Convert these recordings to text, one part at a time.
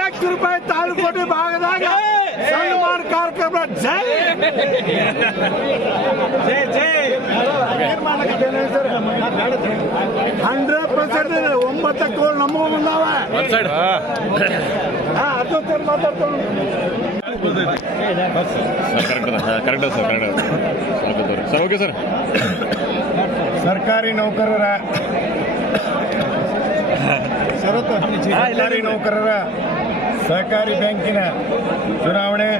ಲಕ್ಷ ರೂಪಾಯಿ ತಾಲೂಕೋಟಿ ಭಾಗದಾಗ ಸನ್ಮಾನ ಕಾರ್ಯಕ್ರಮ ಜೈ ಜೈ ಜೈ 100% 9 ಕೋಟಿ ನಮ್ಮೂ ಬಂದಾವ ಅದು ಮಾತಾಡ್ಕೊಂಡು ಕರೆಕ್ಟ್ ಸರ್ ಓಕೆ ಸರ್. ಸರ್ಕಾರಿ ನೌಕರರ ಸಹಕಾರಿ ಬ್ಯಾಂಕಿನ ಚುನಾವಣೆ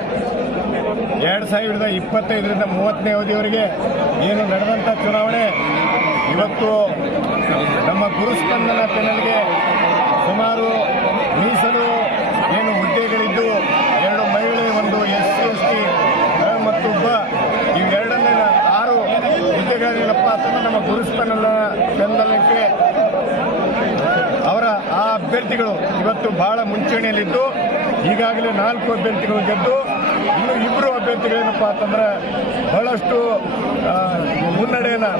2025ರಿಂದ 30ನೇ ಅವಧಿಯವರೆಗೆ ಏನು ನಡೆದಂಥ ಚುನಾವಣೆ ಇವತ್ತು ನಮ್ಮ ಗುರುಸ್ಪಂದನ ಪೆನಲ್ಗೆ ಸುಮಾರು ಮೀಸಲು ಏನು ಹುದ್ದೆಗಳಿದ್ದು 2 ಮಹಿಳೆ, 1 SC ST ಮತ್ತು ಒಬ್ಬ ಇವೆರಡನೇ 6 ಹುದ್ದೆಗಳೇನಪ್ಪ ಅಂತಂದ್ರೆ ನಮ್ಮ ಗುರುಸ್ಪಂದನಕ್ಕೆ ಅವರ ಆ ಅಭ್ಯರ್ಥಿಗಳು ಇವತ್ತು ಬಹಳ ಮುಂಚೂಣಿಯಲ್ಲಿದ್ದು ಈಗಾಗಲೇ 4 ಅಭ್ಯರ್ಥಿಗಳು ಗೆದ್ದು ಇನ್ನು 2 ಅಭ್ಯರ್ಥಿಗಳೇನಪ್ಪ ಅಂತಂದ್ರೆ ಬಹಳಷ್ಟು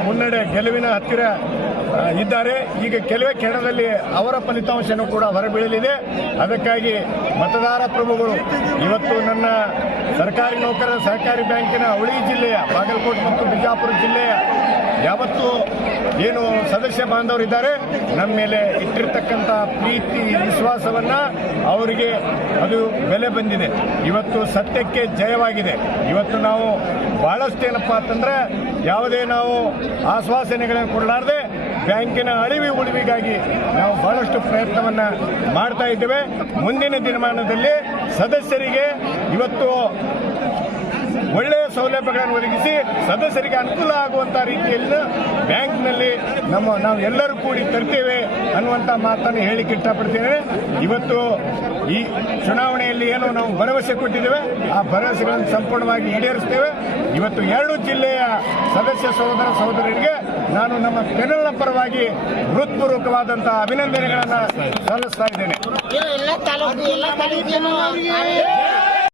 ಮುನ್ನಡೆ ಗೆಲುವಿನ ಹತ್ತಿರ ಇದ್ದಾರೆ. ಈಗ ಕೆಲವೇ ಕ್ಷಣದಲ್ಲಿ ಅವರ ಫಲಿತಾಂಶನೂ ಕೂಡ ಹೊರಬೀಳಲಿದೆ. ಅದಕ್ಕಾಗಿ ಮತದಾರ ಪ್ರಭುಗಳು ಇವತ್ತು ನನ್ನ ಸರ್ಕಾರಿ ನೌಕರರ ಸಹಕಾರಿ ಬ್ಯಾಂಕಿನ ಅವಳಿ ಜಿಲ್ಲೆಯ ಬಾಗಲಕೋಟೆ ಮತ್ತು ಬಿಜಾಪುರ ಜಿಲ್ಲೆಯ ಯಾವತ್ತು ಏನು ಸದಸ್ಯ ಬಾಂಧವರಿದ್ದಾರೆ ನಮ್ಮ ಮೇಲೆ ಇಟ್ಟಿರ್ತಕ್ಕಂಥ ಪ್ರೀತಿ ವಿಶ್ವಾಸವನ್ನ ಅವರಿಗೆ ಅದು ಬೆಲೆ ಬಂದಿದೆ. ಇವತ್ತು ಸತ್ಯಕ್ಕೆ ಜಯವಾಗಿದೆ. ಇವತ್ತು ನಾವು ಬಹಳಷ್ಟು ಏನಪ್ಪಾ ಅಂತಂದ್ರೆ ಯಾವುದೇ ನಾವು ಆಶ್ವಾಸನೆಗಳನ್ನು ಕೊಡಲಾರದೆ ಬ್ಯಾಂಕಿನ ಅಳಿವಿ ಉಳಿವಿಗಾಗಿ ನಾವು ಬಹಳಷ್ಟು ಪ್ರಯತ್ನವನ್ನ ಮಾಡ್ತಾ ಇದ್ದೇವೆ. ಮುಂದಿನ ದಿನಮಾನದಲ್ಲಿ ಸದಸ್ಯರಿಗೆ ಇವತ್ತು ಒಳ್ಳೆಯ ಸೌಲಭ್ಯಗಳನ್ನು ಒದಗಿಸಿ ಸದಸ್ಯರಿಗೆ ಅನುಕೂಲ ಆಗುವಂತ ರೀತಿಯಲ್ಲಿ ಬ್ಯಾಂಕ್ನಲ್ಲಿ ನಾವು ಎಲ್ಲರೂ ಕೂಡಿ ತರ್ತೇವೆ ಅನ್ನುವಂಥ ಮಾತನ್ನು ಹೇಳಿಕ್ಕೆ ಇಷ್ಟಪಡ್ತೇನೆ. ಇವತ್ತು ಈ ಚುನಾವಣೆಯಲ್ಲಿ ಏನು ನಾವು ಭರವಸೆ ಕೊಟ್ಟಿದ್ದೇವೆ ಆ ಭರವಸೆಗಳನ್ನು ಸಂಪೂರ್ಣವಾಗಿ ಈಡೇರಿಸ್ತೇವೆ. ಇವತ್ತು 2 ಜಿಲ್ಲೆಯ ಸದಸ್ಯ ಸಹೋದರ ಸಹೋದರರಿಗೆ ನಾನು ನಮ್ಮ ಪೆನಲ್ನ ಪರವಾಗಿ ಹೃತ್ಪೂರ್ವಕವಾದಂತಹ ಅಭಿನಂದನೆಗಳನ್ನು ಸಲ್ಲಿಸ್ತಾ ಇದ್ದೇನೆ.